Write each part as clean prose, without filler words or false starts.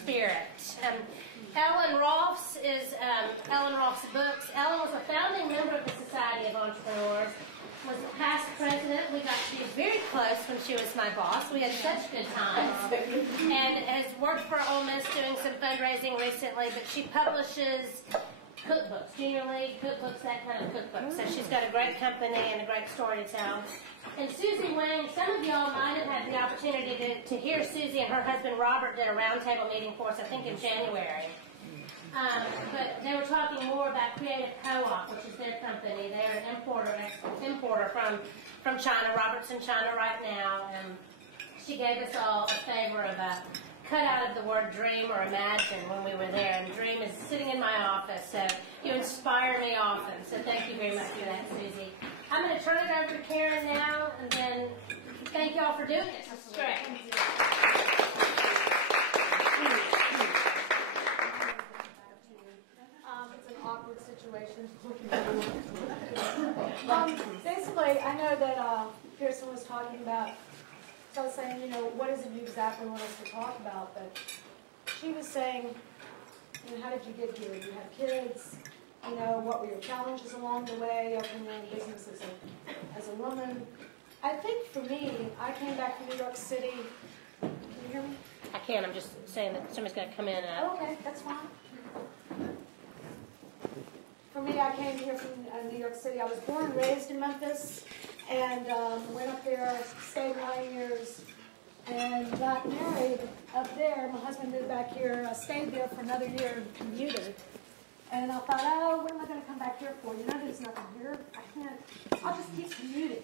spirit. Ellen Rolfes is Ellen Rolfes Books. Ellen was a founding member of the Society of Entrepreneurs, was the past president. We got to be very close when she was my boss. We had such good times. And has worked for Ole Miss doing some fundraising recently, but she publishes cookbooks, junior league cookbooks, that kind of cookbooks. So she's got a great company and a great story to tell. And Susie Wang, some of y'all might have had the opportunity to hear Susie and her husband Robert did a roundtable meeting for us, I think in January. But they were talking more about Creative Co-op, which is their company. They're an importer from China. Robert's in China right now. And she gave us all a favor of a cutout of the word dream or imagine when we were there. And dream is sitting in my office, so you inspire me often. So thank you very much for that, Susie. I'm going to turn it over to Karen now, and then thank you all for doing it. This is great. It's an awkward situation. Basically, I know that Kirsten was talking about, so I was saying, what is it you exactly want us to talk about? But she was saying, how did you get here? You have kids. What were your challenges along the way, opening your own business as a woman? I think for me, I came back from New York City. Can you hear me? I can. I'm just saying that somebody's going to come in. Okay, that's fine. For me, I came here from New York City. I was born and raised in Memphis, and went up there, stayed 9 years, and got married up there. My husband moved back here. I stayed there for another year and commuted. And I thought, what am I going to come back here for? There's nothing here. I'll just keep commuting.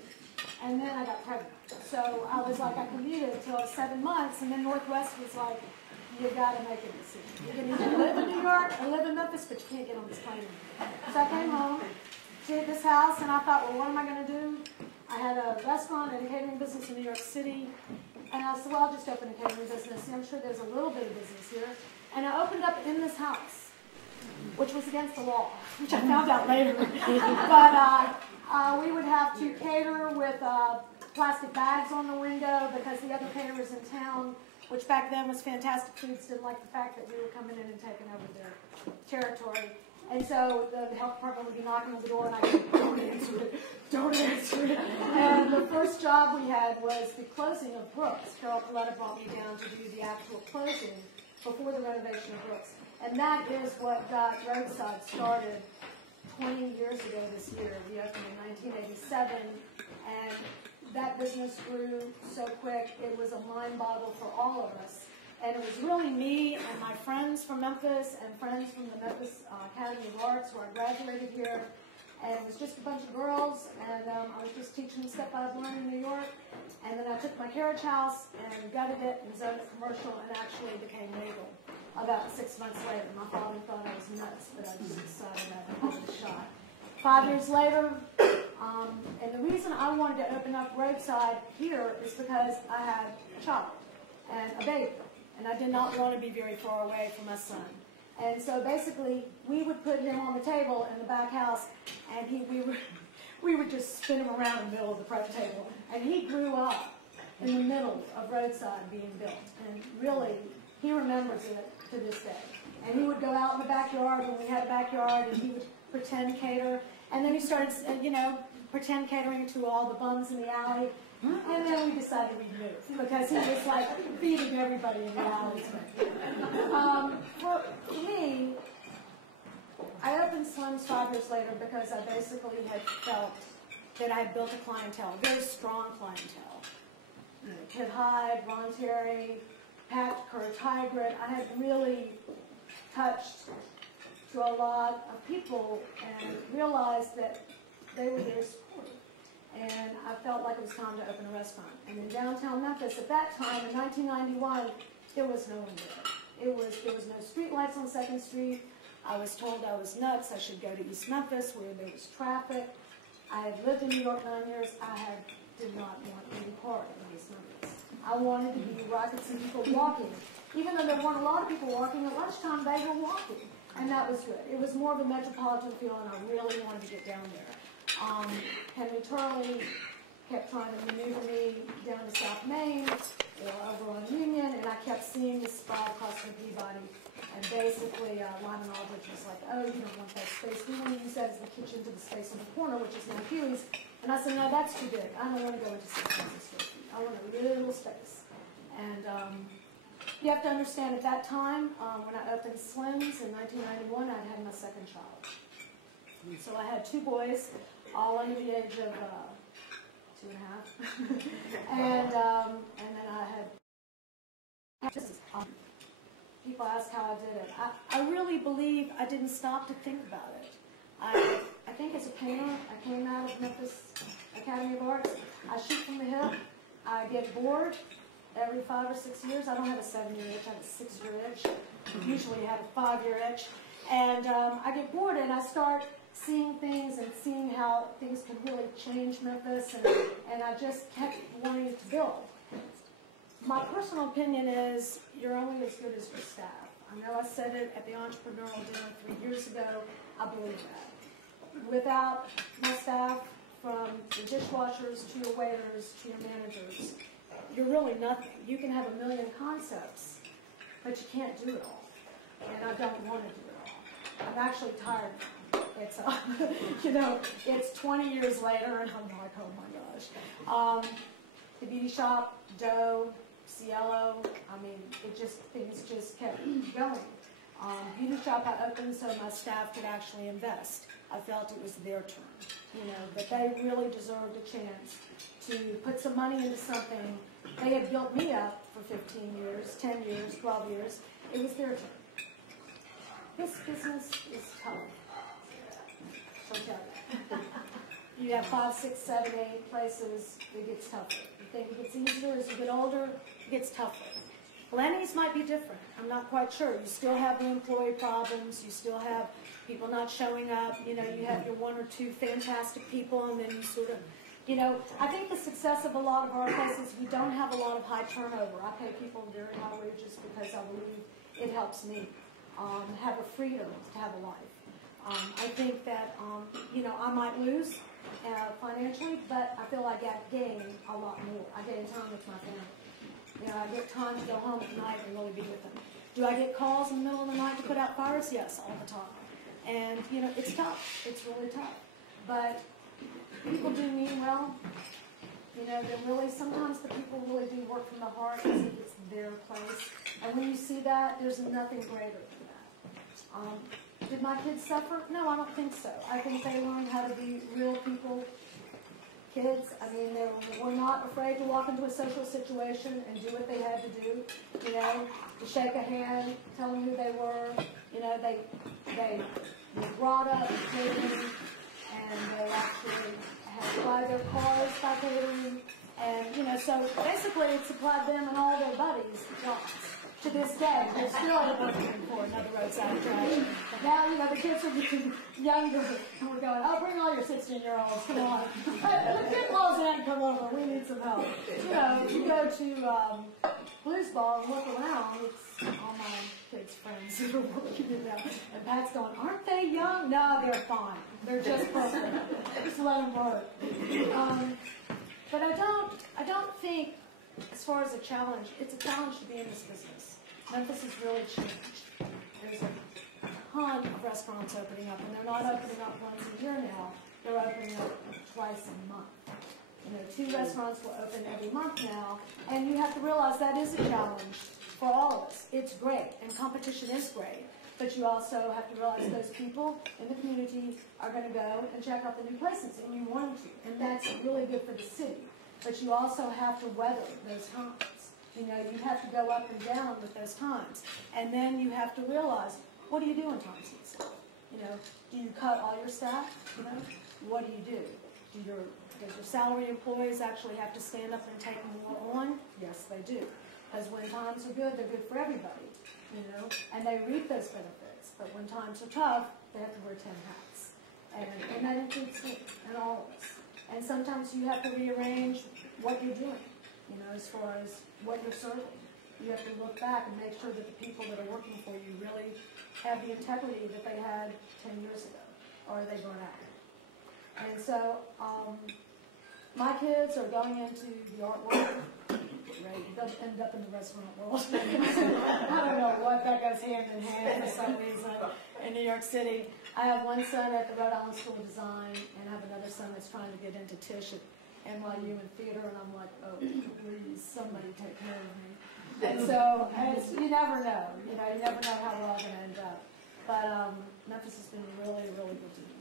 And then I got pregnant. So I was like, I commuted until I was 7 months, and then Northwest was like, you got to make a decision. You can either live in New York or live in Memphis, but you can't get on this plane anymore. So I came home to this house, and I thought, well, what am I going to do? I had a restaurant and a catering business in New York City. And I said, well, I'll just open a catering business. I'm sure there's a little bit of business here. And I opened up in this house, which was against the law, which I found out later. But we would have to cater with plastic bags on the window because the other caterers in town, which back then was Fantastic Foods, didn't like the fact that we were coming in and taking over their territory. And so the health department would be knocking on the door, and I go, don't answer it, don't answer it. And the first job we had was the closing of Brooks. Carol Coletta brought me down to do the actual closing before the renovation of Brooks. And that is what got Roadside started 20 years ago this year. We opened in 1987, and that business grew so quick, it was a mind boggle for all of us. And it was really me and my friends from Memphis and friends from the Memphis Academy of Arts, where I graduated here. And it was just a bunch of girls, and I was just teaching them stuff I was learning in New York. And then I took my carriage house and gutted it and zoned it commercial, and actually became legal about 6 months later. My father thought I was nuts, but I just decided I'd give it a shot. 5 years later, and the reason I wanted to open up Roadside here is because I had a child and a baby, and I did not want to be very far away from my son. And so basically, we would put him on the table in the back house, and we would just spin him around in the middle of the prep table. And he grew up in the middle of Roadside being built, and really, he remembers it to this day. And he would go out in the backyard when we had a backyard, and he would pretend cater. And then he started, pretend catering to all the bums in the alley. And then we decided we'd move because he was like feeding everybody in the alleys. For me, I opened Slim's 5 years later because I basically had felt that I had built a clientele, a very strong clientele. Kid Hyde, Ron Terry, Pat Curtis-Hygrid. I had really touched to a lot of people and realized that they were very supportive. And I felt like it was time to open a restaurant. And in downtown Memphis, at that time, in 1991, there was no one there. There was no street lights on 2nd Street. I was told I was nuts. I should go to East Memphis where there was traffic. I had lived in New York 9 years. I did not want any part of East Memphis. I wanted to be where I could see people walking. Even though there weren't a lot of people walking, at lunchtime they were walking. And that was good. It was more of a metropolitan feel, and I really wanted to get down there. Henry Turley, kept trying to maneuver me down to South Main or over on Union, and I kept seeing this spot across from Peabody. And basically, Lyman Aldridge was like, oh, you don't want that space. We want to use that as the kitchen to the space in the corner, which is now Huey's. And I said, no, that's too big. I don't want to go into 6,000 square feet. I want a little space. And you have to understand, at that time, when I opened Slim's in 1991, I'd had my second child. And so I had 2 boys, all under the age of 2.5. And then I had people ask how I did it. I really believe I didn't stop to think about it. I think as a painter, I came out of Memphis Academy of Arts. I shoot from the hip. I get bored every 5 or 6 years. I don't have a 7-year itch. I have a 6-year itch. I usually have a 5-year itch. And I get bored and I start seeing things and seeing how things can really change Memphis. And I just kept wanting to build. My personal opinion is you're only as good as your staff. I know I said it at the entrepreneurial dinner 3 years ago. I believe that. Without my staff, from your dishwashers to your waiters to your managers, you're really nothing. You can have a million concepts, but you can't do it all. And I don't want to do it all. I'm actually tired. It's, it's 20 years later, and I'm like, oh my gosh. The beauty shop, Doe, Cielo, I mean, things just kept going. Beauty shop I opened so my staff could actually invest. I felt it was their turn, that they really deserved a chance to put some money into something. They had built me up for 15 years, 10 years, 12 years. It was their turn. This business is tough. I'll tell you. You have 5, 6, 7, 8 places, it gets tougher. You think it gets easier as you get older, it gets tougher. Lenny's might be different. I'm not quite sure. You still have the employee problems. You still have people not showing up. You have your 1 or 2 fantastic people, and then you sort of, I think the success of a lot of our places, we don't have a lot of high turnover. I pay people very high wages because I believe it helps me have a freedom to have a life. I think that, I might lose financially, but I feel like I gain a lot more. I gain time with my family. I get time to go home at night and really be with them. Do I get calls in the middle of the night to put out fires? Yes, all the time. And, it's tough. It's really tough. But people do mean well. They're really, sometimes the people really do work from the heart as if it's their place. And when you see that, there's nothing greater than that. Did my kids suffer? No, I don't think so. I think they learned how to be real people. Kids, I mean, they were not afraid to walk into a social situation and do what they had to do, to shake a hand, tell them who they were. They were brought up catering, and they actually had to buy their cars by catering. And, so basically it supplied them and all their buddies jobs. To this day, they're still working for another roadside trash. But now, the kids are getting younger, and we're going, oh, bring all your 16-year-olds, come on. The kid calls in, come over, we need some help. If you go to Blues Ball and look around, it's all my kids' friends who are working in there. And Pat's going, aren't they young? No, they're fine. They're just perfect. Just let them work. But I don't think, as far as a challenge, it's a challenge to be in this business. Memphis has really changed. There's a ton of restaurants opening up, and they're not opening up once a year now. They're opening up twice a month. 2 restaurants will open every month now, and you have to realize that is a challenge for all of us. It's great, and competition is great, but you also have to realize those people in the community are going to go and check out the new places, and you want to, and that's really good for the city. But you also have to weather those times. You have to go up and down with those times. And then you have to realize, what do you do in times like this? Do you cut all your staff? What do you do? Does your salary employees actually have to stand up and take more on? Yes, they do. Because when times are good, they're good for everybody. And they reap those benefits. But when times are tough, they have to wear 10 hats. And that includes me and all of us. And sometimes you have to rearrange what you're doing, as far as what you're serving. You have to look back and make sure that the people that are working for you really have the integrity that they had 10 years ago, or are they burn out? And so my kids are going into the art world. Right, it doesn't end up in the restaurant world. I don't know what, that goes hand in hand for some reason in New York City. I have one son at the Rhode Island School of Design, and I have another son that's trying to get into Tisch at NYU in theater, and I'm like, oh, please, somebody take care of me. And so, you never know. You never know how we're all going to end up. But Memphis has been really, really good to me.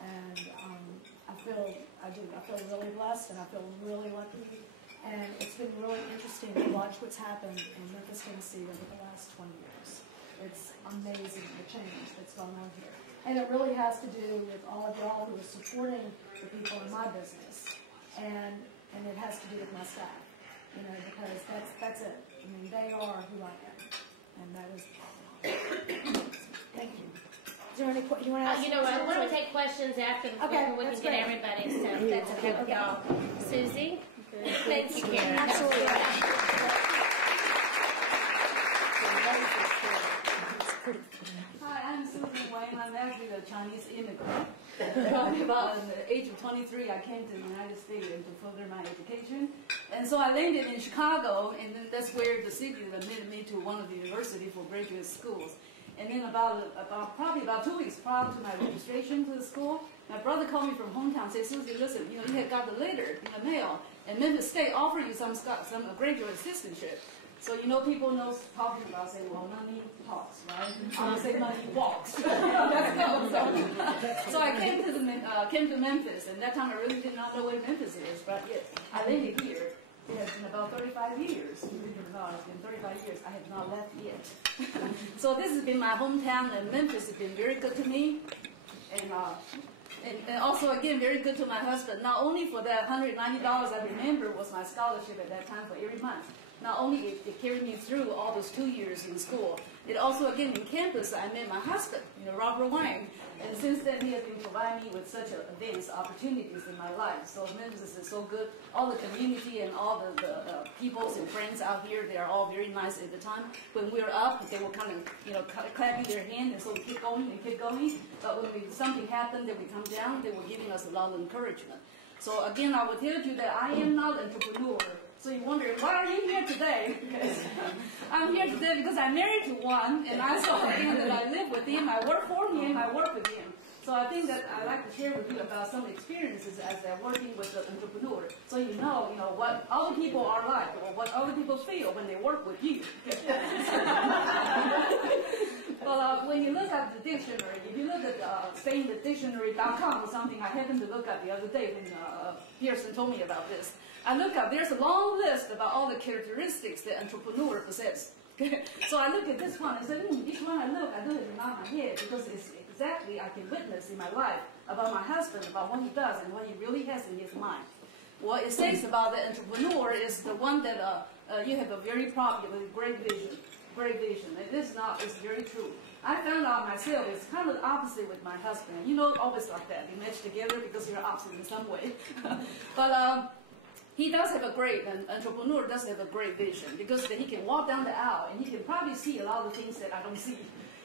And I feel really blessed, and I feel really lucky. And it's been really interesting to watch what's happened in Memphis, Tennessee over the last 20 years. It's amazing the change that's gone on here. And it really has to do with all of y'all who are supporting the people in my business. And it has to do with my staff, because that's it. I mean, they are who I am. And that is thank you. Is there any you want to ask? I want to take questions after we can get everybody, so that's okay with y'all. Susie? Thank you, Karen. Absolutely. Hi, I'm Susie Wang. I'm actually a Chinese immigrant. About at the age of 23, I came to the United States to further my education. And so I landed in Chicago, and then that's where the city admitted me to one of the university for graduate schools. And then probably about 2 weeks prior to my registration to the school, my brother called me from hometown and said, Susie, listen, you had got the letter in the mail, and Memphis State offered you some graduate assistantship. So, people know talking about, say, well, money talks, right? I say money walks. So I came to Memphis, and that time I really did not know where Memphis is, but yet I landed here. It has been about 35 years. Believe it or not, it's been 35 years. I have not left yet. So this has been my hometown, and Memphis has been very good to me. And also, again, very good to my husband. Not only for that $190 I remember was my scholarship at that time for every month. Not only it carried me through all those 2 years in school, it also, again, in campus, I met my husband, Robert Wang. And since then, he has been providing me with such advanced opportunities in my life. So Memphis is so good. All the community and all the peoples and friends out here, they are all very nice at the time. When we were up, they will kind of, clapping their hand, and so we keep going and keep going. But when something happened, then we come down, they were giving us a lot of encouragement. So again, I will tell you that I am not an entrepreneur. So you wonder, why are you here today? Because I'm here today because I'm married to one, and I saw him that I live with him, I work for him, I work with him. So I think that I'd like to share with you about some experiences as they're working with the entrepreneur. So you know what other people are like, or what other people feel when they work with you. Well, when you look at the dictionary, if you look at, say, in the dictionary.com or something, I happened to look at the other day when Pearson told me about this. I look up, there's a long list about all the characteristics that entrepreneur possess. So I look at this one and say, each one I do it in my head, because it's exactly I can witness in my life about my husband, about what he does and what he really has in his mind. What it says about the entrepreneur is the one that you have a very popular, great vision. Great vision. And it's very true. I found out myself, it's kind of the opposite with my husband. Always like that. You match together because you're opposite in some way. But he does have an entrepreneur does have a great vision, because he can walk down the aisle and he can probably see a lot of things that I don't see.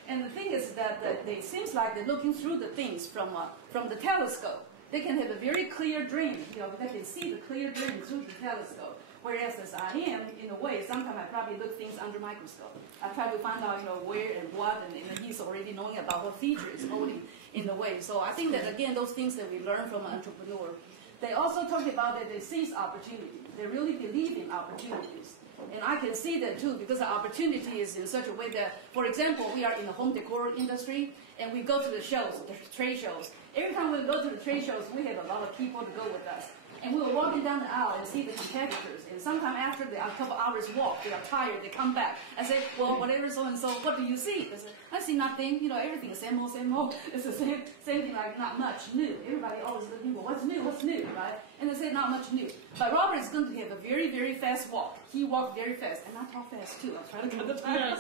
And the thing is that it seems like they're looking through the things from the telescope. They can have a very clear dream, they can see the clear dream through the telescope. Whereas as I am, in a way, sometimes I probably look things under microscope. I try to find out, where and what, and he's already knowing about what feature is holding in a way. So I think that, again, those things that we learn from an entrepreneur. They also talk about that they seize opportunity. They really believe in opportunities. And I can see that too, because the opportunity is in such a way that, for example, we are in the home decor industry, and we go to the shows, the trade shows. Every time we go to the trade shows, we have a lot of people to go with us. And we were walking down the aisle and see the competitors. And sometime after a couple hours walk, they are tired, they come back. I say, well, whatever, so-and-so, what do you see? They say, I see nothing. Everything is same old, same old. It's the same thing, like not much new. Everybody always looking for what's new, right? And they say not much new. But Robert is going to have a very, very fast walk. He walked very fast. And I talk fast too. I'm trying to cut the time.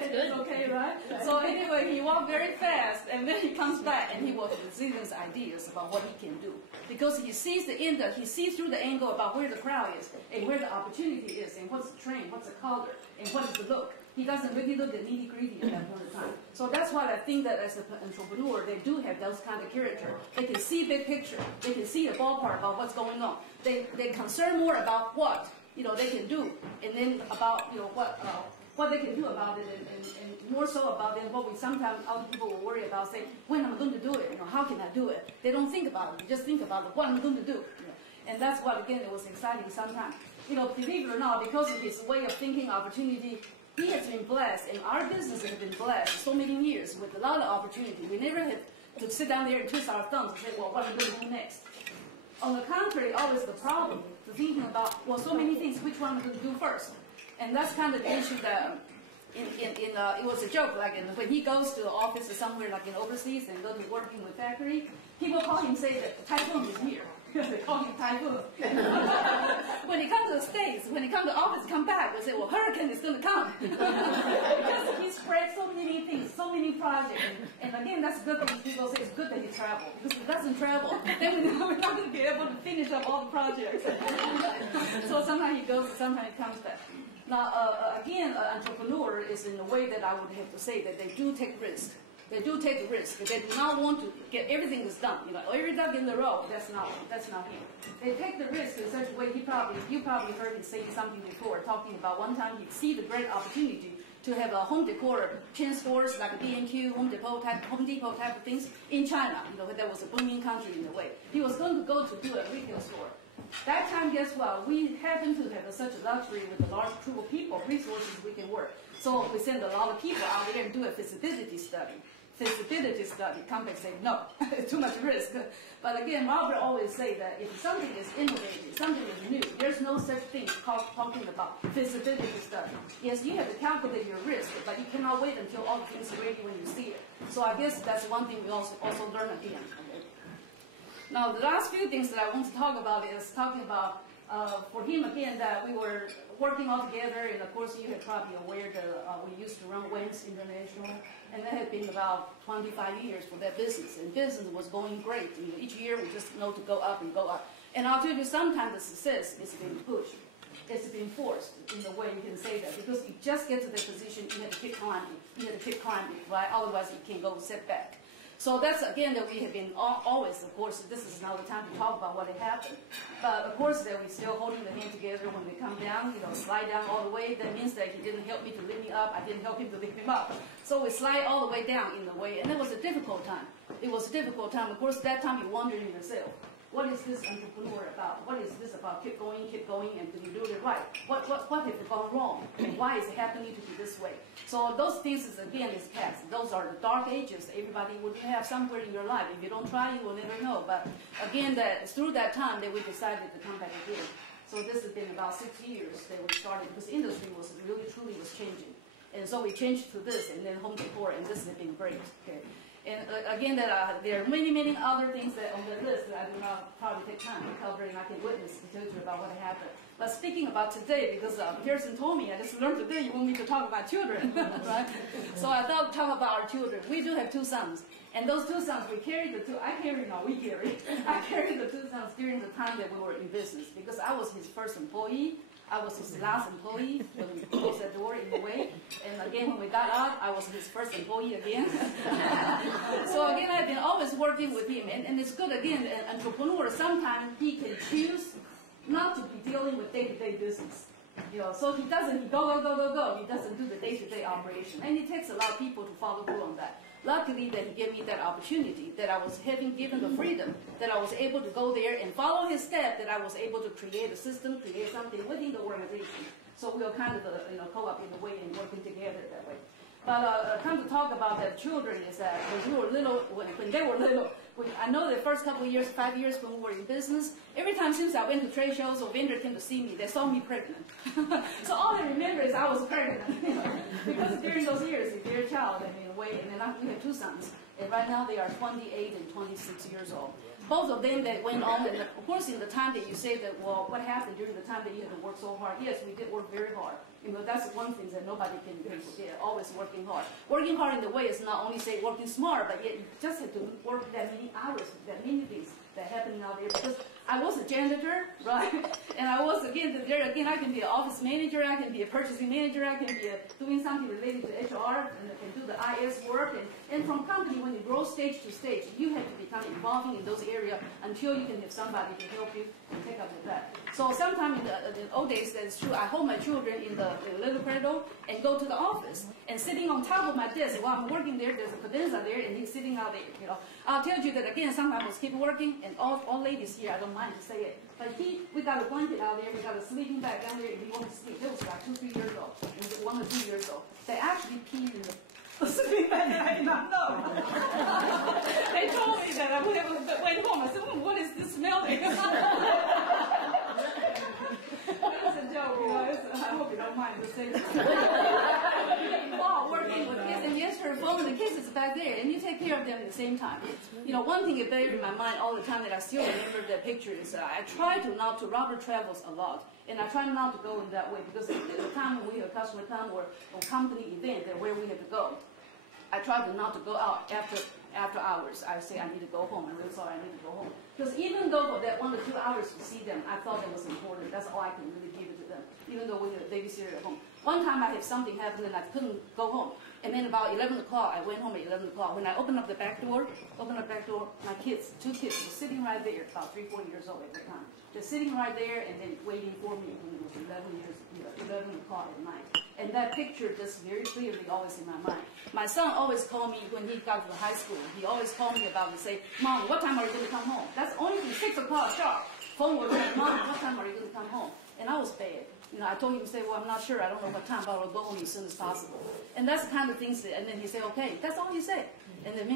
It's okay, right? So anyway, he walked very fast, and then he comes back, and he will present his ideas about what he can do. Because he sees he sees through the angle about where the crowd is, and where the opportunity is, and what's the trend, what's the color, and what is the look. He doesn't really look at nitty-gritty at that point in time. So that's why I think that as an entrepreneur, they do have those kind of character. They can see big picture. They can see the ballpark about what's going on. They concern more about what they can do, and then about what they can do about it, and more so about it what we sometimes other people will worry about, say, when am I going to do it? How can I do it? They don't think about it. They just think about what I'm going to do. And that's what, again, it was exciting sometimes. Believe it or not, because of his way of thinking, opportunity, he has been blessed, and our business has been blessed so many years with a lot of opportunity. We never had to sit down there and twist our thumbs and say, well, what are we going to do next? On the contrary, always the problem, the thinking about, well, so many things, which one am I going to do first? And that's kind of the issue that it was a joke, like when he goes to the office or somewhere like in overseas and go to work in the factory, people call him and say that typhoon is here. They call him typhoon. When he comes to the States, when he comes to the office, come back, we say, well, hurricane is going to come. Because he spread so many things, so many projects. And again, that's good that people say it's good that he travels. Because if he doesn't travel, then we're not going to be able to finish up all the projects. So sometimes he goes, sometimes he comes back. Now, again, an entrepreneur is in a way that I would have to say that they do take risks. They do take risk. They do not want to get everything is done. Every duck in the row. That's not him. They take the risk in such a way. You probably heard him say something before, talking about one time he see the great opportunity to have a home decor chain stores like B&Q, Home Depot type of things in China. That was a booming country in a way. He was going to go to do a retail store. That time, guess what? We happen to have such a luxury with a large pool of people, resources we can work. So we send a lot of people out there and do a feasibility study. Come back and say, no, it's too much risk. But again, Robert always say that if something is innovative, something is new, there's no such thing called talking about feasibility study. Yes, you have to calculate your risk, but you cannot wait until all the things are ready when you see it. So I guess that's one thing we also learn again. Okay? Now, the last few things that I want to talk about is talking about, for him again, that we were working all together, and of course you are probably aware that we used to run Wang's International, and that had been about 25 years for that business, and business was going great. Each year we just know to go up and go up. And I'll tell you, sometimes the success is being pushed. It's been forced in a way you can say that, because you just get to that position, you have to keep climbing. You have to keep climbing, right? Otherwise you can go setback. So that's, again, that we have been always, of course, this is now the time to talk about what had happened. But, of course, that we're still holding the hand together when we come down, slide down all the way. That means that he didn't help me to lift me up. I didn't help him to lift him up. So we slide all the way down in a way. And it was a difficult time. It was a difficult time. Of course, that time you're wondering yourself, what is this entrepreneur about? What is this about? Keep going, and do you do it right? What have gone wrong? And why is it happening to be this way? So those things, again, is past. Those are the dark ages everybody would have somewhere in your life. If you don't try, you will never know. But again, through that time that we decided to come back again. So this has been about 6 years that we started, because the industry was really, truly was changing. And so we changed to this, and then home decor, and this has been great. Okay. And again, there are many, many other things that on the list that I do not probably take time to cover, and I can witness and tell you about what happened. But speaking about today, because Pearson told me, I just learned today, you want me to talk about children, right? So I thought to talk about our children. We do have 2 sons, and those 2 sons, we carry. I carried the 2 sons during the time that we were in business, because I was his first employee. I was his last employee when we closed that door in a way. And again, when we got out, I was his first employee again. So again, I've been always working with him. And it's good, again, an entrepreneur, sometimes he can choose not to be dealing with day-to-day business. So he doesn't go. He doesn't do the day-to-day operation. And it takes a lot of people to follow through on that. Luckily that he gave me that opportunity, that I was having given the freedom, that I was able to go there and follow his step, that I was able to create a system, create something within the organization. So we were kind of co-op in a way and working together that way. But come to talk about the children is that when we were little, when they were little, I know the first couple of years, 5 years when we were in business, every time since I went to trade shows or vendor came to see me, they saw me pregnant. So all they remember is I was pregnant. Because during those years, if you're a child, in a way, and then we have 2 sons, and right now they are 28 and 26 years old. Both of them that went on, and of course in the time that you say that, well, what happened during the time that you had to work so hard? Yes, we did work very hard. That's one thing that nobody can forget, always working hard. Working hard in the way is not only say working smart, but yet you just have to work that many hours, that many things that happen out there. Because I was a janitor, right? And I was, again, I can be an office manager, I can be a purchasing manager, I can be doing something related to HR, and I can do the IS work. And from company, when you grow stage to stage, you have to become involving in those areas until you can have somebody to help you and take up with that. So sometime in the old days, that's true, I hold my children in the little cradle and go to the office. And sitting on top of my desk while I'm working there, there's a cadenza there, and he's sitting out there, you know. I'll tell you that, again, sometimes I keep working, and all ladies here, I don't mind to say it, but we got a blanket out there, we got a sleeping bag down there, if he wants to sleep. He was about 2, 3 years old, and 1 or 2 years old. They actually peed in the sleeping bag, and I did not know. They told me that I would have went home. I said, what is this smell there? It's a joke, you know. I hope you don't mind the same. While working with kids, and yes, her phone, the kids is back there, and you take care of them at the same time. You know, one thing that buried in my mind all the time that I still remember that picture is I try to Robert travels a lot, and I try not to go in that way because at the time when we have a customer come or a company event that where we have to go, I try not to go out after hours. I say I need to go home. I'm really sorry, I need to go home. Because even though for that 1 or 2 hours to see them, I thought that was important. That's all I can really give it to them. Even though we had a babysitter at home. One time I had something happen and I couldn't go home. And then about 11 o'clock, I went home at 11 o'clock. When I opened up the back door, my kids, 2 kids, were sitting right there, about 3, 4 years old at the time. Just sitting right there and then waiting for me when it was 11 o'clock at night. And that picture just very clearly always in my mind. My son always called me when he got to high school. He always called me about and say, Mom, what time are you going to come home? That's only 6 o'clock sharp. Phone will ring, Mom, what time are you going to come home? And I was bad. You know, I told him to say, well, I'm not sure. I don't know what time, but I'll go home as soon as possible. And that's the kind of things that, and then he said, okay, that's all he said. And then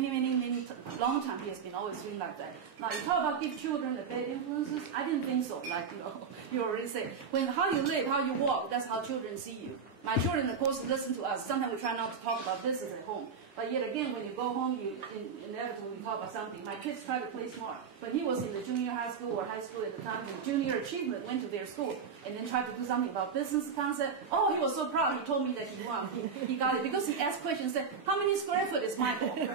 long time he has been always doing like that. Now, you talk about give children the bad influences. I didn't think so. Like, you know, you already said, how you live, how you walk, that's how children see you. My children, of course, listen to us. Sometimes we try not to talk about business at home. But yet again, when you go home, you inevitably talk about something. My kids try to play smart. But he was in the junior high school or high school at the time, and junior achievement went to their school, and then tried to do something about business concept. Oh, he was so proud. He told me that he won. He got it because he asked questions. Said, how many square foot is Michael? He would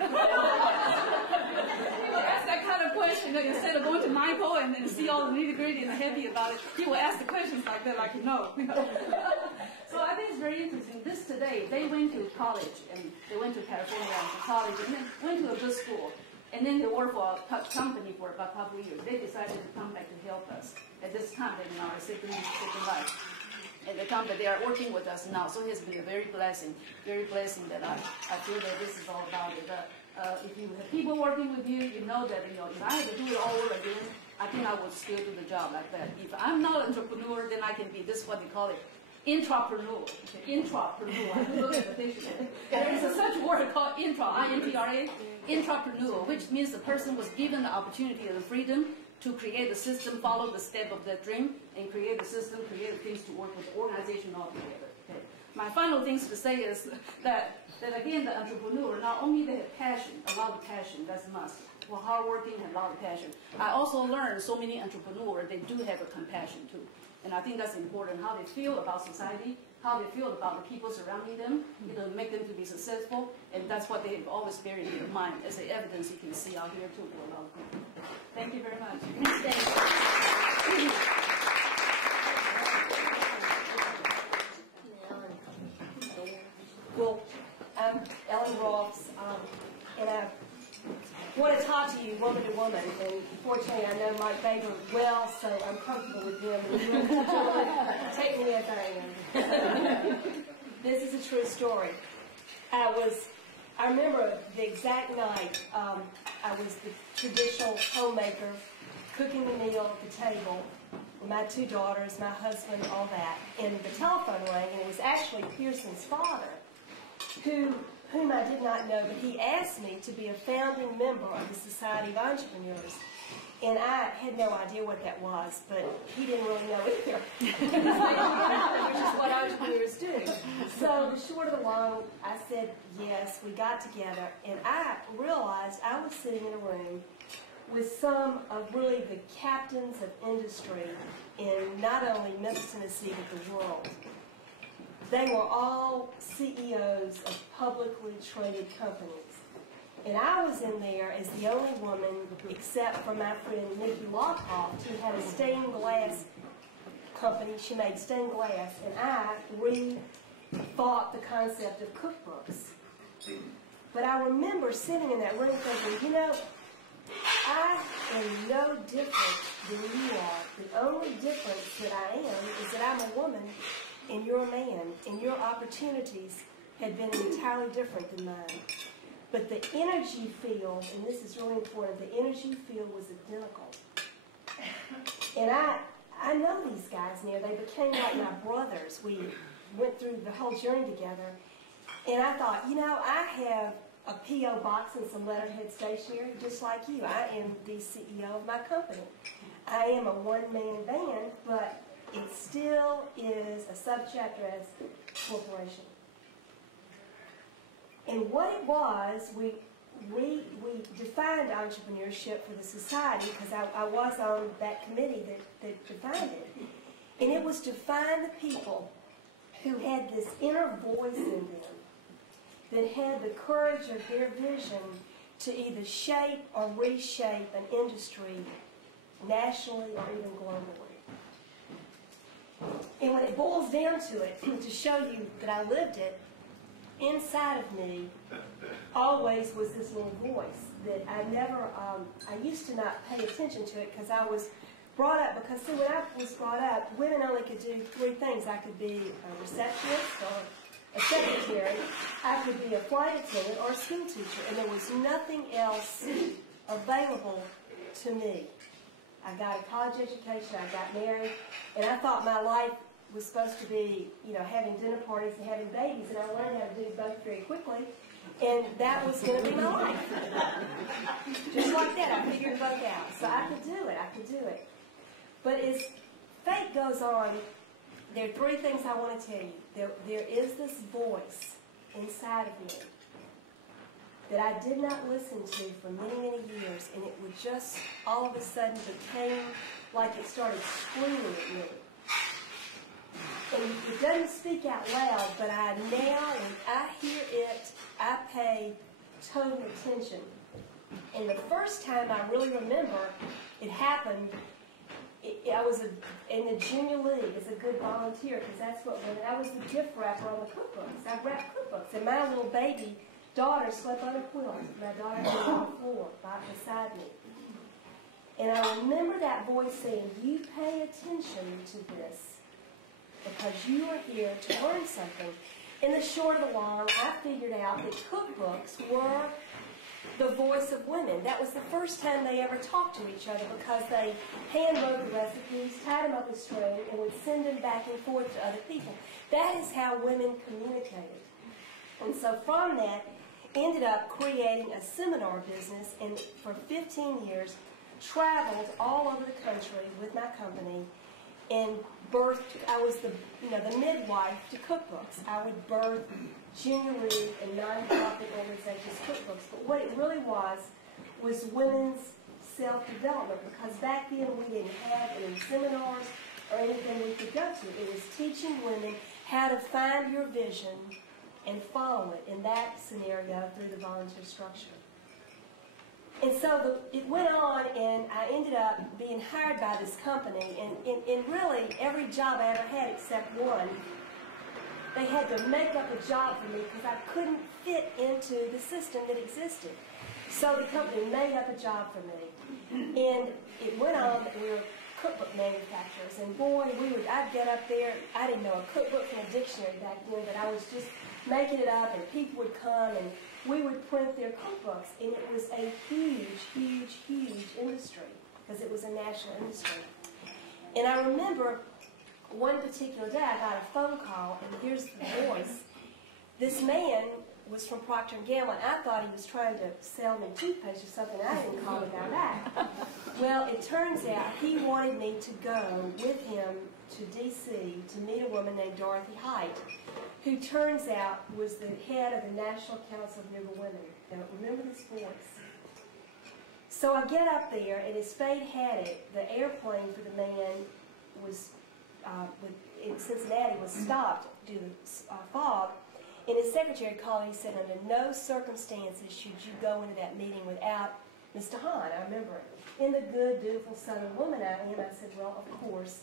ask that kind of question instead of going to Michael and then see all the nitty gritty and heavy about it. He would ask the questions like that, like you know. So I think it's very interesting. This today, they went to college, and they went to California to college, and then went to a good school. And then they worked for a company for about a couple of years. They decided to come back to help us at this time in our second life. And the company, they are working with us now. So it has been a very blessing that I feel that this is all about it. If you have people working with you, you know that, if I had to do it all over again, I think I would still do the job like that. If I'm not an entrepreneur, then I can be, this is what they call it, intrapreneur. Intrapreneur. I look at the dictionary. There is such a word called intra, I-N-T-R-A, intrapreneur, which means the person was given the opportunity and the freedom to create a system, follow the step of their dream, and create a system, create things to work with the organization all together. Okay. My final things to say is that again, the entrepreneur, not only they have passion, a lot of passion, that's a must. For hardworking and a lot of passion. I also learned so many entrepreneurs, they do have a compassion too. And I think that's important, how they feel about society, how they feel about the people surrounding them, make them to be successful, and that's what they've always buried in their mind as the evidence you can see out here too for a lot of people. Thank you very much. Well, I'm Ellen Rolfes, and I want to talk to you woman to woman, and fortunately I know Mike Baber well, so I'm comfortable with him. Take me as I am. This is a true story. I remember the exact night I was the traditional homemaker, cooking the meal at the table with my 2 daughters, my husband, all that, and the telephone rang, and it was actually Pearson's father, whom I did not know, but he asked me to be a founding member of the Society of Entrepreneurs. And I had no idea what that was, but he didn't really know either, which is what entrepreneurs do. So the short of the long, I said yes, we got together, and I realized I was sitting in a room with some of really the captains of industry in not only Memphis, Tennessee, but the world. They were all CEOs of publicly traded companies. And I was in there as the only woman, except for my friend Nikki Lockhoff, who had a stained glass company. She made stained glass, and I rethought the concept of cookbooks. But I remember sitting in that room thinking, you know, I am no different than you are. The only difference that I am is that I'm a woman and you're a man, and your opportunities had been entirely different than mine. But the energy field, and this is really important, the energy field was identical. And I know these guys now. They became like my brothers. We went through the whole journey together. And I thought, you know, I have a P.O. box and some letterhead stationery just like you. I am the CEO of my company. I am a one-man band, but it still is a subchapter as corporation. And what it was, we defined entrepreneurship for the society, because I was on that committee that defined it. And it was to find the people who had this inner voice in them, that had the courage of their vision to either shape or reshape an industry nationally or even globally. And when it boils down to it, to show you that I lived it, inside of me always was this little voice that I never, I used to not pay attention to it because I was brought up, because see, when I was brought up, women only could do three things. I could be a receptionist or a secretary, I could be a flight attendant or a school teacher, and there was nothing else available to me. I got a college education, I got married, and I thought my life was supposed to be, you know, having dinner parties and having babies, and I learned how to do both very quickly, and that was going to be my life. Just like that, I figured both out. So I could do it. But as fate goes on, there are three things I want to tell you. There is this voice inside of me that I did not listen to for many, many years, and it would just all of a sudden became like it started screaming at me. And it doesn't speak out loud, but I now, when I hear it, I pay total attention. And the first time I really remember it happened, I was in the junior league as a good volunteer, because that's what I was the gift wrapper on the cookbooks. I wrapped cookbooks, and my little baby daughter slept on a quilt. My daughter had it on the floor right beside me. And I remember that voice saying, "You pay attention to this, because you are here to learn something." In the short of the long, I figured out that cookbooks were the voice of women. That was the first time they ever talked to each other, because they hand-wrote the recipes, tied them up with string, and would send them back and forth to other people. That is how women communicated. And so from that, ended up creating a seminar business, and for 15 years, traveled all over the country with my company, and birthed. I was the midwife to cookbooks. I would birth junior league and non-profit organizations cookbooks. But what it really was women's self-development, because back then we didn't have any seminars or anything we could go to. It was teaching women how to find your vision and follow it, in that scenario, through the volunteer structure. And so it went on, and I ended up being hired by this company, and really every job I ever had except one, they had to make up a job for me because I couldn't fit into the system that existed. So the company made up a job for me. And it went on that we were cookbook manufacturers, and boy, I'd get up there, I didn't know a cookbook from a dictionary back then, but I was just making it up, and people would come, and we would print their cookbooks, and it was a huge, huge, huge industry, because it was a national industry. And I remember one particular day I got a phone call, and here's the voice. This man was from Procter & Gamble, and I thought he was trying to sell me toothpaste or something. I didn't call him back. Well, it turns out he wanted me to go with him to D.C. to meet a woman named Dorothy Height, who turns out was the head of the National Council of Yoga Women. Now, remember this voice. So I get up there, and as fate had it, the airplane for the man was, in Cincinnati, was stopped due to fog. And his secretary called and he said, under no circumstances should you go into that meeting without Mr. Hahn. I remember it. In the good, dutiful Southern woman I am, I said, well, of course.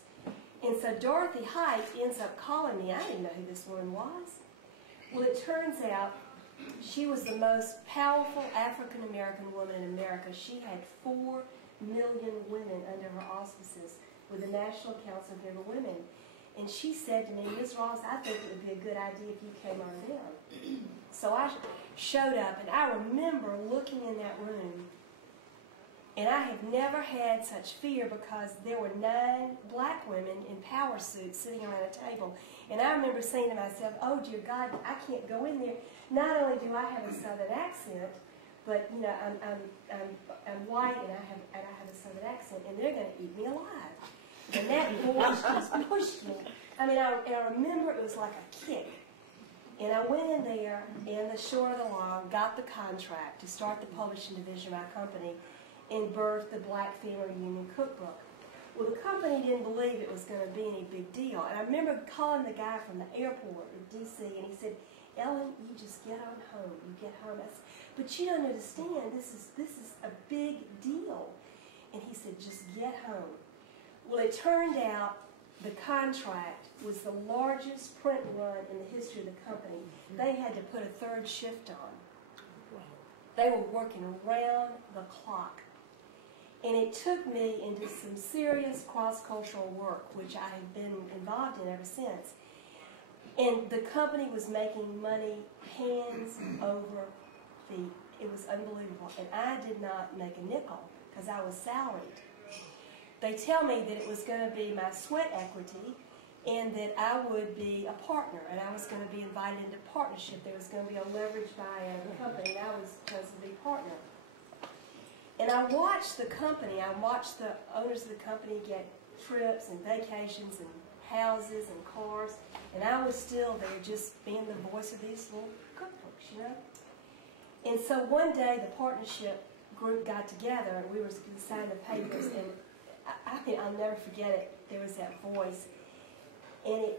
And so Dorothy Height ends up calling me. I didn't know who this woman was. Well, it turns out she was the most powerful African-American woman in America. She had 4 million women under her auspices with the National Council of Young Women. And she said to me, Ms. Ross, I think it would be a good idea if you came on down. So I showed up, and I remember looking in that room, and I have never had such fear because there were 9 black women in power suits sitting around a table. And I remember saying to myself, oh, dear God, I can't go in there. Not only do I have a Southern accent, but, you know, I'm white and I have a Southern accent, and they're going to eat me alive. And that voice just pushed me. I mean, I remember it was like a kick. And I went in there, and the short of the long, got the contract to start the publishing division of my company and birthed the Black Family Reunion Cookbook. Well, the company didn't believe it was going to be any big deal. And I remember calling the guy from the airport in D.C., and he said, Ellen, you just get on home. You get home. I said, but you don't understand. This is a big deal. And he said, just get home. Well, it turned out the contract was the largest print run in the history of the company. They had to put a 3rd shift on. They were working around the clock. And it took me into some serious cross-cultural work, which I have been involved in ever since. And the company was making money hands over feet. It was unbelievable. And I did not make a nickel because I was salaried. They tell me that it was going to be my sweat equity and that I would be a partner, and I was going to be invited into partnership. There was going to be a leverage by the company, and I was supposed to be partner. And I watched the company, I watched the owners of the company get trips and vacations and houses and cars, and I was still there just being the voice of these little cookbooks, you know. And so one day the partnership group got together, and we were going to sign the papers, and I'll never forget it. There was that voice, and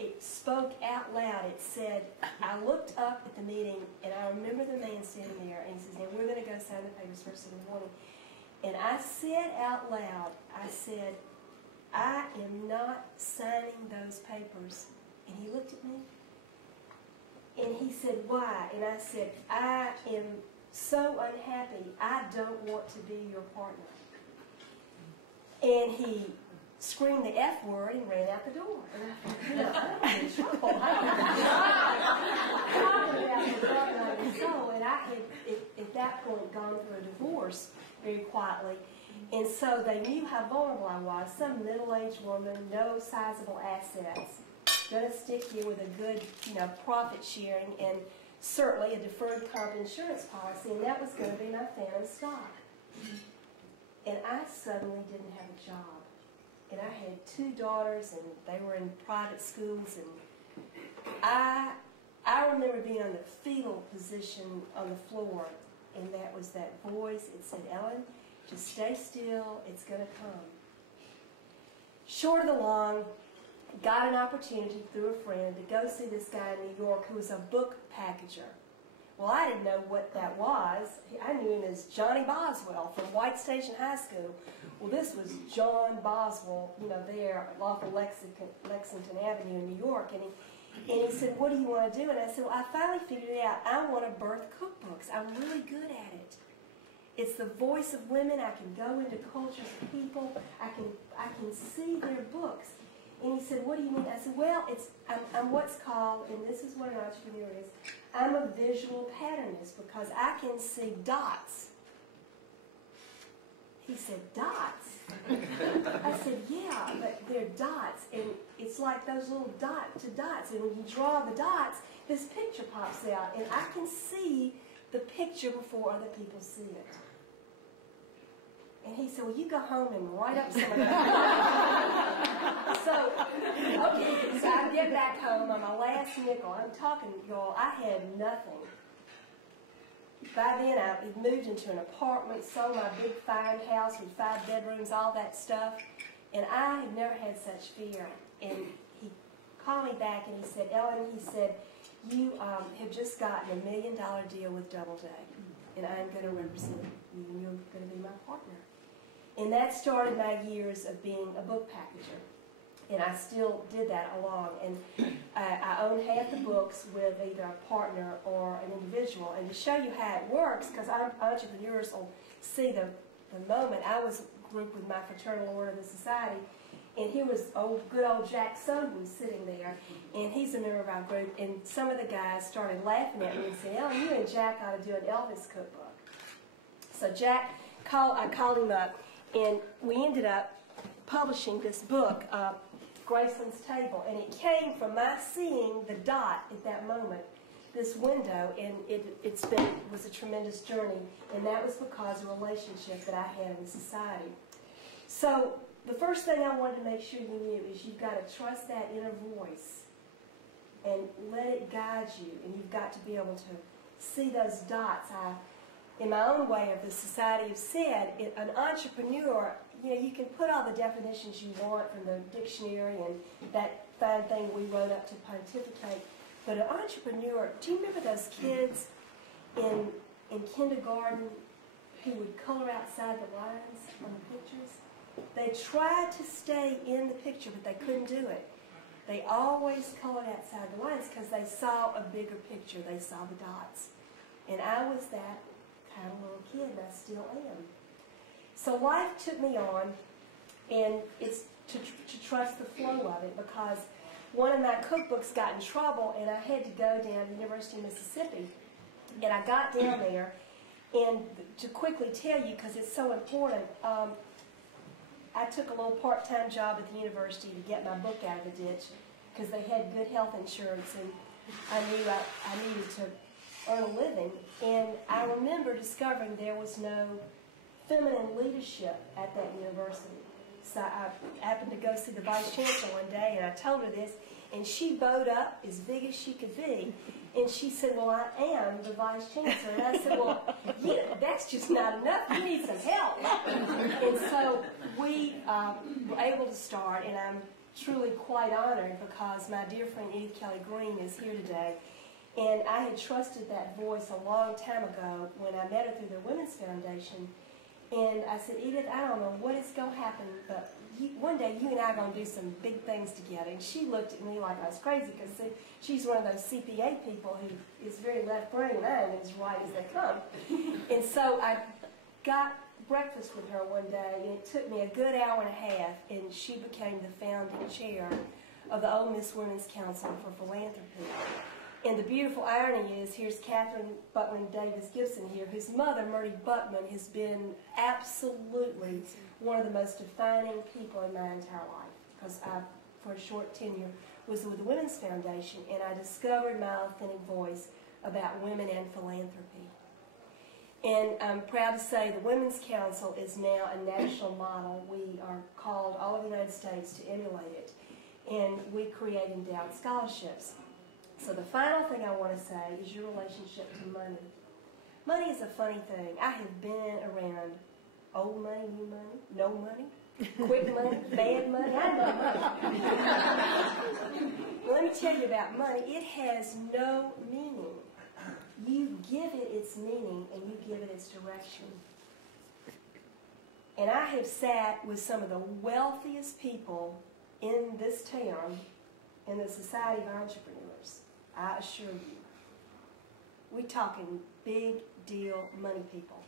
it spoke out loud. It said, I looked up at the meeting, and I remember the man standing there, and he says, now we're going to go sign the papers first thing in the morning. And I said out loud, I said, I am not signing those papers. And he looked at me, and he said, why? And I said, I am so unhappy. I don't want to be your partner. And he screamed the F word and ran out the door. And I thought, you know, I'm in trouble. And I had, at that point, gone through a divorce very quietly. And so they knew how vulnerable I was. Some middle-aged woman, no sizable assets, going to stick you with a good, you know, profit sharing and certainly a deferred comp insurance policy, and that was going to be my phantom stock. And I suddenly didn't have a job. And I had 2 daughters, and they were in private schools, and I remember being on the fetal position on the floor, and that was that voice. It said, Ellen, just stay still, it's going to come. Short of the long, got an opportunity through a friend to go see this guy in New York who was a book packager. Well, I didn't know what that was. I knew him as Johnny Boswell from White Station High School. Well, this was John Boswell, you know, there off of Lexington Avenue in New York. And he said, what do you want to do? And I said, well, I finally figured it out. I want to birth cookbooks. I'm really good at it. It's the voice of women. I can go into cultures of people. I can see their books. And he said, what do you mean? I said, well, I'm what's called, and this is what an entrepreneur is, I'm a visual patternist because I can see dots. He said, dots? I said, yeah, but they're dots, and it's like those little dot to dots, and when you draw the dots, this picture pops out, and I can see the picture before other people see it. And he said, well, you go home and write up some of that. So I get back home on my last nickel. I'm talking, y'all, I had nothing. By then, I had moved into an apartment, sold my big fine house with 5 bedrooms, all that stuff. And I had never had such fear. And he called me back and he said, Ellen, he said, you have just gotten $1 million deal with Doubleday, and I'm going to represent you, and you're going to be my partner. And that started my years of being a book packager. And I still did that along. And I own half the books with either a partner or an individual. And to show you how it works, because entrepreneurs will see the moment, I was grouped with my fraternal order of the society, and here was good old Jack Soderwood sitting there, and he's a member of our group. And some of the guys started laughing at me and saying, "Ellen, you and Jack ought to do an Elvis cookbook." So I called him up, and we ended up publishing this book, Graceland's Table, and it came from my seeing the dot at that moment, this window, and it was a tremendous journey, and that was because of a relationship that I had in society. So the first thing I wanted to make sure you knew is you've got to trust that inner voice and let it guide you, and you've got to be able to see those dots. In my own way of the society have said, an entrepreneur, you can put all the definitions you want from the dictionary and that fine thing we wrote up to pontificate, but an entrepreneur, do you remember those kids in kindergarten who would color outside the lines on the pictures? They tried to stay in the picture, but they couldn't do it. They always colored outside the lines because they saw a bigger picture. They saw the dots. And I was that kind of little kid, and I still am. So life took me on, and it's to trust the flow of it, because one of my cookbooks got in trouble, and I had to go down to the University of Mississippi. And I got down there, and to quickly tell you, because it's so important, I took a little part-time job at the university to get my book out of the ditch, because they had good health insurance, and I knew I needed to earn a living. And I remember discovering there was no feminine leadership at that university. So I happened to go see the vice chancellor one day, and I told her this, and she bowed up as big as she could be, and she said, "Well, I am the vice chancellor." And I said, "Well, that's just not enough. You need some help." And so we were able to start, and I'm truly quite honored because my dear friend Edith Kelly Green is here today. And I had trusted that voice a long time ago when I met her through the Women's Foundation. And I said, "Edith, I don't know what is going to happen, but one day you and I are going to do some big things together." And she looked at me like I was crazy, because she's one of those CPA people who is very left-brained, and I am as right as they come. And so I got breakfast with her one day, and it took me a good hour and a half, and she became the founding chair of the Ole Miss Women's Council for Philanthropy. And the beautiful irony is, here's Catherine Buckman Davis Gibson here, whose mother, Murray Buckman, has been absolutely one of the most defining people in my entire life. Because I, for a short tenure, was with the Women's Foundation, and I discovered my authentic voice about women and philanthropy. And I'm proud to say the Women's Council is now a national model. We are called all over the United States to emulate it. And we create endowed scholarships. So the final thing I want to say is your relationship to money. Money is a funny thing. I have been around old money, new money, no money, quick money, bad money. I know money. Let me tell you about money. It has no meaning. You give it its meaning, and you give it its direction. And I have sat with some of the wealthiest people in this town, in the Society of Entrepreneurs. I assure you. We're talking big deal money people.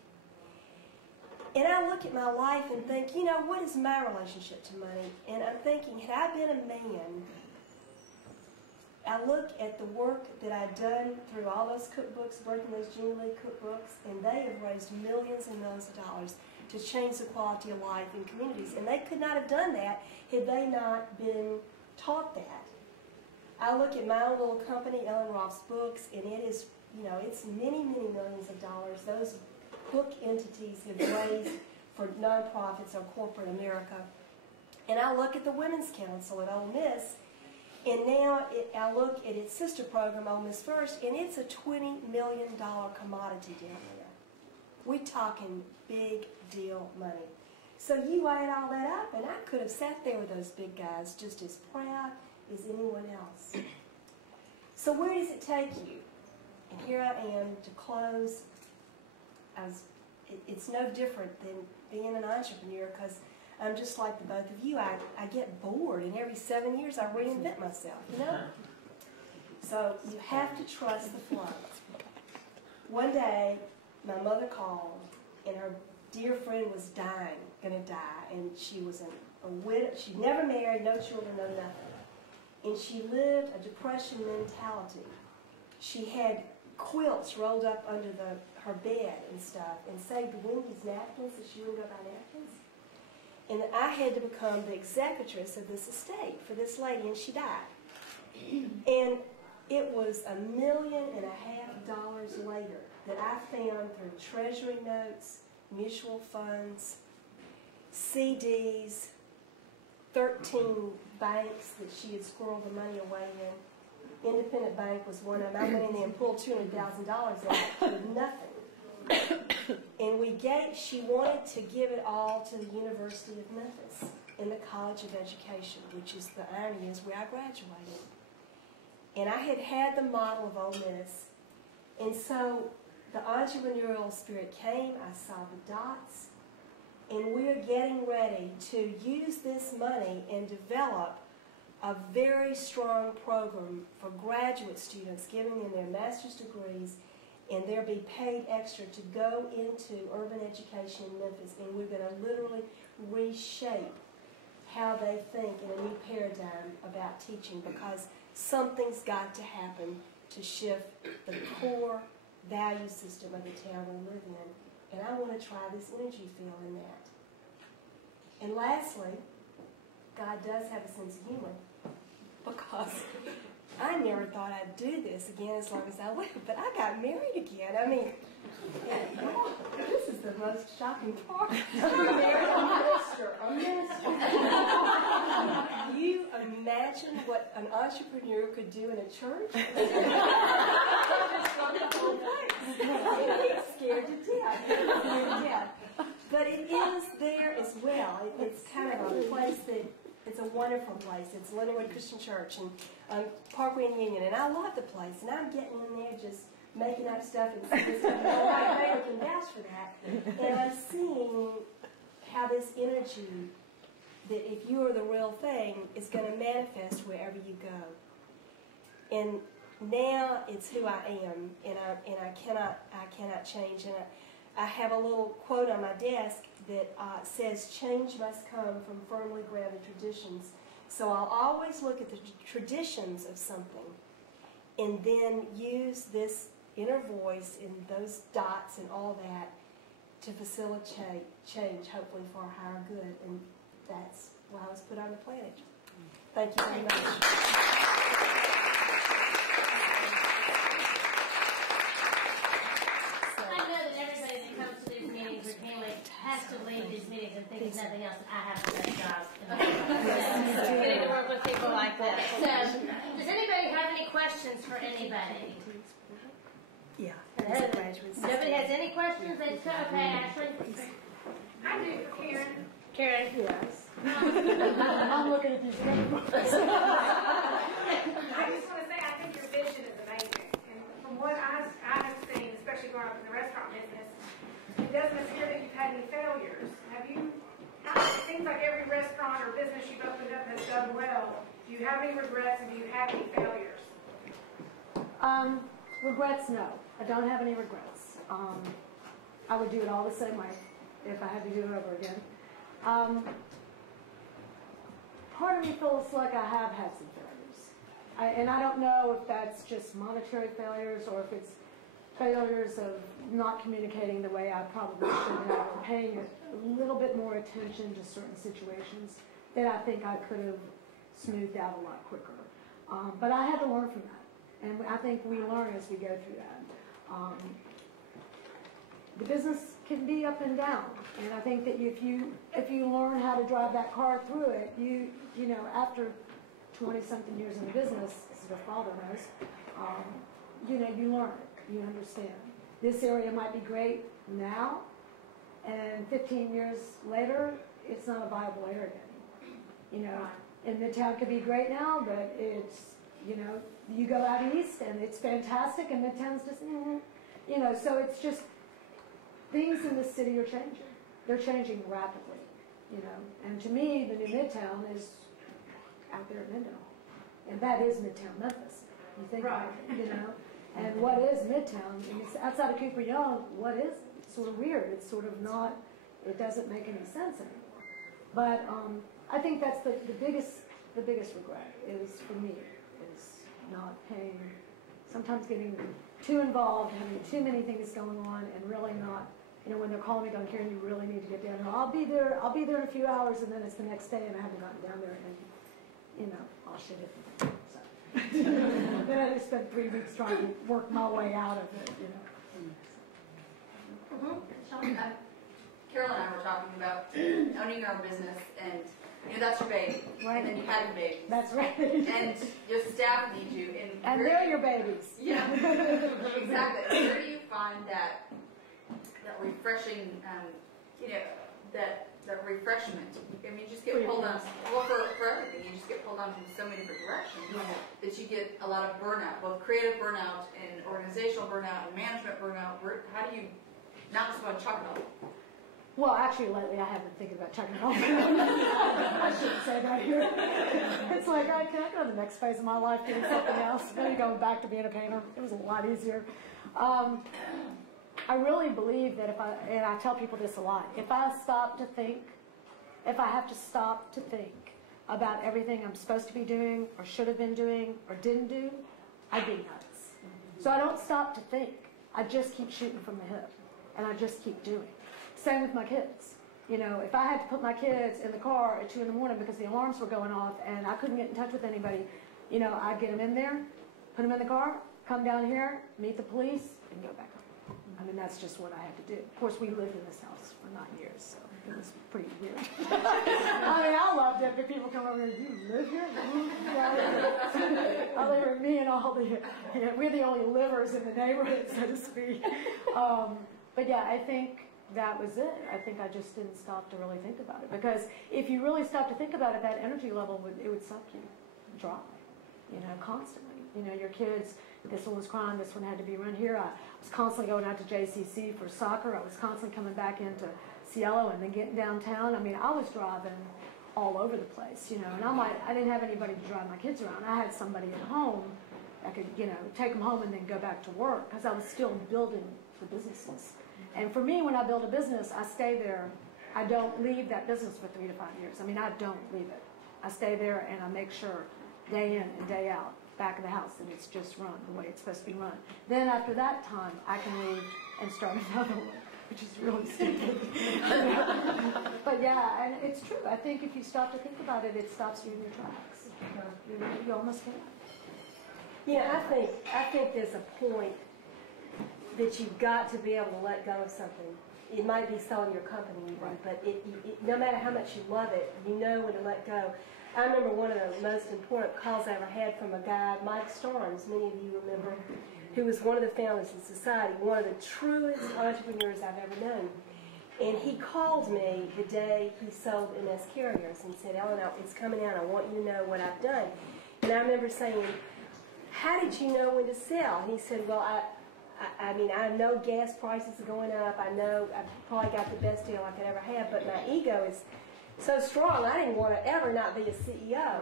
And I look at my life and think, what is my relationship to money? And I'm thinking, had I been a man, I look at the work that I've done through all those cookbooks, working those Junior League cookbooks, and they have raised millions and millions of dollars to change the quality of life in communities. And they could not have done that had they not been taught that. I look at my own little company, Ellen Rolfes Books, and it is, it's many, many millions of dollars. Those book entities have raised for nonprofits or corporate America. And I look at the Women's Council at Ole Miss, and now I look at its sister program, Ole Miss First, and it's a $20 million commodity down there. We're talking big deal money. So you add all that up, and I could have sat there with those big guys just as proud as anyone else. So where does it take you? And here I am to close. It's no different than being an entrepreneur, because I'm just like the both of you. I get bored, and every 7 years I reinvent myself, you know? So you have to trust the flow. One day, my mother called, and her dear friend was dying, going to die, and she was a widow. She'd never married, no children, no nothing. And she lived a depression mentality. She had quilts rolled up under her bed and stuff, and saved Wendy's napkins so she wouldn't go buy napkins. And I had to become the executress of this estate for this lady, and she died. And it was $1.5 million later that I found through treasury notes, mutual funds, CDs, 13 banks that she had squirreled the money away in. Independent Bank was one of them. I went in there and pulled $200,000 out with nothing. And she wanted to give it all to the University of Memphis in the College of Education, which is, the irony is, where I graduated. And I had the model of Ole Miss. And so the entrepreneurial spirit came, I saw the dots, and we're getting ready to use this money and develop a very strong program for graduate students, giving them their master's degrees, and they'll be paid extra to go into urban education in Memphis, and we're going to literally reshape how they think in a new paradigm about teaching, because something's got to happen to shift the core value system of the town we live in. And I want to try this energy field in that. And lastly, God does have a sense of humor, because I never thought I'd do this again as long as I live, but I got married again. I mean, this is the most shocking part. I married a minister. You imagine what an entrepreneur could do in a church? He's scared to death. But it is there as well. It's kind of a place that, it's a wonderful place. It's Lindenwood Christian Church and Parkway and Union, and I love the place. And I'm getting in there just making up stuff and saying stuff. And all right, Baylor can vouch for that. And I'm seeing how this energy, that if you are the real thing, is going to manifest wherever you go. And now it's who I am, and I cannot change. And I have a little quote on my desk that says, "Change must come from firmly grounded traditions." So I'll always look at the traditions of something, and then use this inner voice and those dots and all that to facilitate change, hopefully for our higher good. And that's why I was put on the planet. Thank you very much. Has to leave these meetings and think of nothing else. I have to make jobs. So, getting to work with people like that. So, does anybody have any questions for anybody? Yeah. Nobody has any questions? Then okay, Ashley. I do for Karen. Karen. Yes. I'm looking at these numbers. I just want to say I think your vision is amazing. And from what I have seen, especially growing up in the restaurant business, it doesn't appear that you've had any failures. Have you? It seems like every restaurant or business you've opened up has done well. Do you have any regrets, and do you have any failures? Regrets, no. I don't have any regrets. I would do it all the same way if I had to do it over again. Part of me feels like I have had some failures. And I don't know if that's just monetary failures or if it's failures of not communicating the way I probably should have, or paying a little bit more attention to certain situations that I think I could have smoothed out a lot quicker. But I had to learn from that, and I think we learn as we go through that. The business can be up and down, and I think that if you learn how to drive that car through it, you know, after 20-something years in the business, as your father knows, you know, you learn it. You understand. This area might be great now, and 15 years later, it's not a viable area anymore. You know, and the town could be great now, but it's You know, you go out east and it's fantastic, and Midtown's just, you know, so it's just, things in the city are changing. They're changing rapidly, you know. And to me, the new Midtown is out there in Midtown. And that is Midtown Memphis. You think about it, you know. And what is Midtown? And it's outside of Cooper Young, what is it? It's sort of weird. It's sort of not, it doesn't make any sense anymore. But I think that's the biggest regret is, for me, is not paying, sometimes getting too involved, having too many things going on, and really not, you know, when they're calling me down, Karen, you really need to get down here. I'll be there in a few hours, and then it's the next day, and I haven't gotten down there, and, you know, I'll shit it. So. Then I just spent 3 weeks trying to work my way out of it, you know. Carol and I were talking about owning your own business, and you know that's your baby, Right. and then you have your baby. That's right. And your staff need you, And they're your babies. Yeah, exactly. Where do you find that refreshing, you know, that refreshment? I mean, you just get pulled on. Well, for everything, you just get pulled on from so many different directions that you get a lot of burnout, both creative burnout and organizational burnout and management burnout. How do you not just want to chuck it all? Well, actually, lately I have been thinking about checking it off. I shouldn't say that here. It's like, can I go to the next phase of my life doing something else? Maybe going back to being a painter. It was a lot easier. I really believe that and I tell people this a lot, if I stop to think, if I have to stop to think about everything I'm supposed to be doing or should have been doing or didn't do, I'd be nuts. So I don't stop to think. I just keep shooting from the hip, and I just keep doing. Same with my kids. You know, if I had to put my kids in the car at 2 in the morning because the alarms were going off and I couldn't get in touch with anybody, you know, I'd get them in there, put them in the car, come down here, meet the police, and go back home. I mean, that's just what I had to do. Of course, we lived in this house for 9 years, so it was pretty weird. I mean, I loved it, but people come over and you live here? I live here, me and all the, we're the only livers in the neighborhood, so to speak. But yeah, I think that was it. I think I just didn't stop to really think about it. Because if you really stop to think about it, that energy level, would suck you dry, you know, constantly. You know, your kids, this one was crying, this one had to be run here. I was constantly going out to JCC for soccer. I was constantly coming back into Cielo and then getting downtown. I mean, I was driving all over the place, you know, and I didn't have anybody to drive my kids around. I had somebody at home that could, you know, take them home and then go back to work because I was still building the businesses. And for me, when I build a business, I stay there. I don't leave that business for 3 to 5 years. I mean, I don't leave it. I stay there and I make sure day in and day out, back of the house, and it's just run the way it's supposed to be run. Then after that time, I can leave and start another one, which is really stupid. But yeah, and it's true. I think if you stop to think about it, it stops you in your tracks. You almost can't. Yeah, I think there's a point that you've got to be able to let go of something. It might be selling your company even, Right. but no matter how much you love it, you know when to let go. I remember one of the most important calls I ever had from a guy, Mike Starnes, many of you remember, who was one of the founders of society, one of the truest entrepreneurs I've ever known. And he called me the day he sold MS Carriers and said, Ellen, it's coming out. I want you to know what I've done. And I remember saying, how did you know when to sell? And he said, well, I mean, I know gas prices are going up. I know I probably got the best deal I could ever have, but my ego is so strong, I didn't want to ever not be a CEO.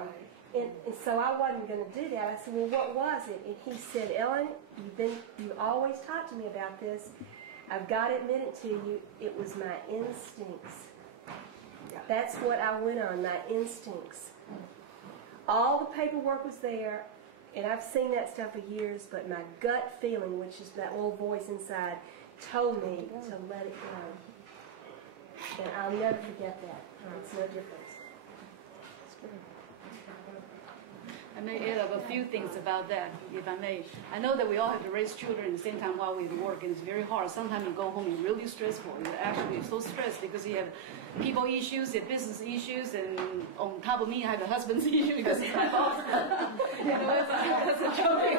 And so I wasn't going to do that. I said, well, what was it? And he said, Ellen, you always talk to me about this. I've got to admit it to you, it was my instincts. That's what I went on, my instincts. All the paperwork was there, and I've seen that stuff for years, but my gut feeling, which is that little voice inside, told me to let it go. And I'll never forget that. It's no difference. I may add up a few things about that, if I may. I know that we all have to raise children at the same time while we work, and it's very hard. Sometimes you go home, you're really stressful. You're actually so stressed because you have people issues, you have business issues, and on top of me, I have a husband's issue because he's my boss. You know, that's a joke.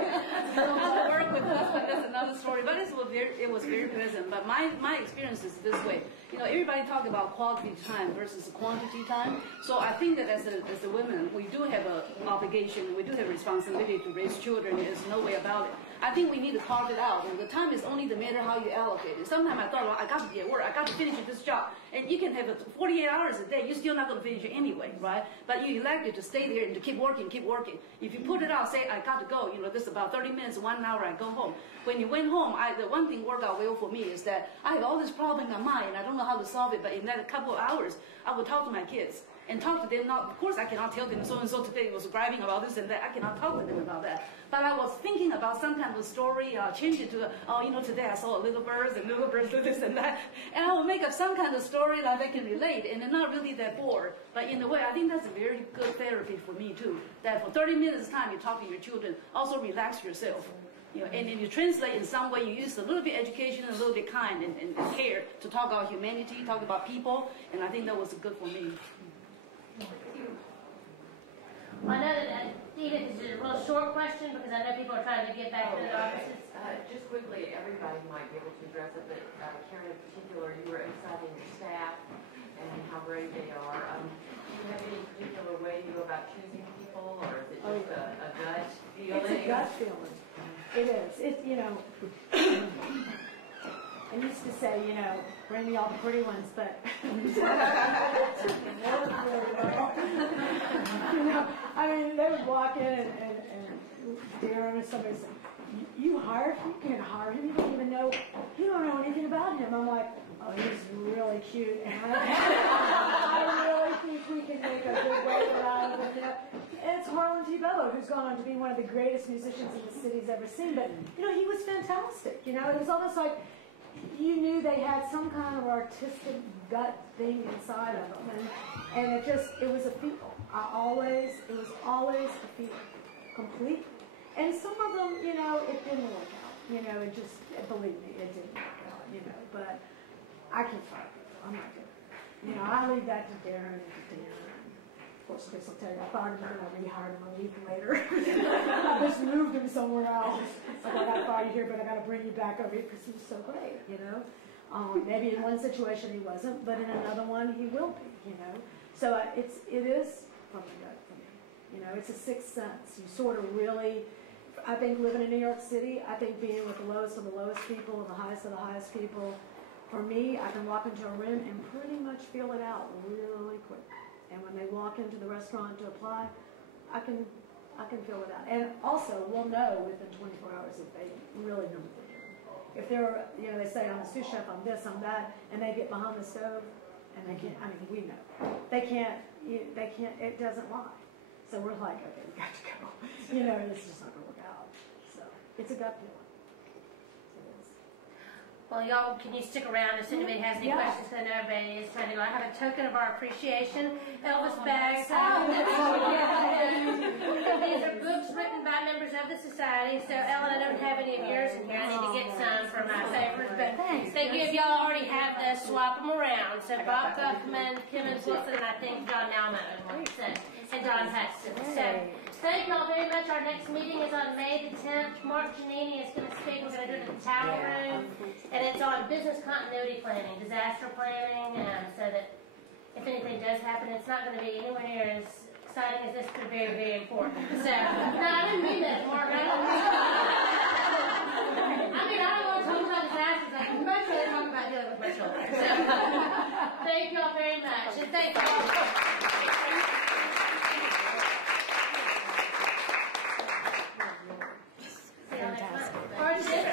How to work with husband, that's another story. But it's with very pleasant. But my experience is this way. You know, everybody talk about quality time versus quantity time. So I think that as a women, we do have an obligation, we do have a responsibility to raise children. There's no way about it. I think we need to carve it out. And the time is only the matter how you allocate it. Sometimes I thought, well, I got to be at work, I got to finish this job. And you can have 48 hours a day, you're still not going to finish it anyway, right? But you elected to stay there and to keep working, keep working. If you put it out, say, I got to go, you know, this is about 30 minutes, 1 hour, I go home. When you went home, the one thing worked out well for me is that I have all this problem in my mind, and I don't know how to solve it, but in that couple of hours, I would talk to my kids. And talk to them. Now, of course, I cannot tell them so-and-so today was bragging about this and that. I cannot talk to them about that. But I was thinking about some kind of story, change it to, oh, you know, today I saw little birds and little birds do this and that. And I will make up some kind of story that I can relate, and they're not really that bored. But in a way, I think that's a very good therapy for me, too. That for 30 minutes time, you talk to your children. Also relax yourself. You know, and then you translate in some way, you use a little bit education, a little bit kind and care to talk about humanity, talk about people. And I think that was good for me. I know that Edith, this is a real short question because I know people are trying to get back to their offices. Just quickly, everybody might be able to address it, but Karen in particular, you were emphasizing your staff and how great they are. Do you have any particular way you go about choosing people, or is it just a gut feeling? It's a gut feeling. It is. It's, you know, I used to say, you know, bring me all the pretty ones, but you know, I mean, they would walk in and Darren or somebody said, you hired him? You can't hire him. You don't even know. You don't know anything about him. I'm like, oh, he's really cute. And I really think we can make a good way out of him. It's Harlan T. Bellow, who's gone on to be one of the greatest musicians in the city's ever seen. But, you know, he was fantastic. You know, it was almost like you knew they had some kind of artistic gut thing inside of them. And it was a feel. It was always a feel. Completely. And some of them, you know, it didn't work out. You know, believe me, it didn't work out, you know. But I can fire people. I'm not good. You know, I leave that to Darren and to Dan. Of course, Chris will tell you, I fired him and I rehired him a week later. I just moved him somewhere else. It's like, I got to fire you here, but I got to bring you back over here because he was so great, you know. Maybe in one situation he wasn't, but in another one he will be, you know. So it is from the gut for me. You know, it's a sixth sense. You sort of really, I think living in New York City, I think being with the lowest of the lowest people and the highest of the highest people, for me, I can walk into a room and pretty much feel it out really quick. And when they walk into the restaurant to apply, I can feel it out. And also, we'll know within 24 hours if they really know what they're doing. If they're, you know, they say, I'm a sous chef, I'm this, I'm that, and they get behind the stove, and they can't, I mean, we know. They can't, it doesn't lie. So we're like, okay, we got to go. You know, this is just not going to work out. So it's a gut feeling. It is. Well, y'all, can you stick around if anybody has any questions? Because I know everybody is trying to have a token of our appreciation. Elvis bags. These are books written by members of the society. So, Ellen, I don't have any of yours in here. I need to get some for my favorites. But thank you. If y'all already have this, swap them around. So, Bob Guffman, Kim and Wilson, and I think John Malmo. And Don Hudson. So, thank you all very much. Our next meeting is on May the 10th. Mark Giannini is going to speak. We're going to do it in the Tower Room. And it's on business continuity planning, disaster planning, so that if anything does happen, it's not going to be anywhere near as exciting as this, but very, very important. So, no, I didn't mean that, Mark.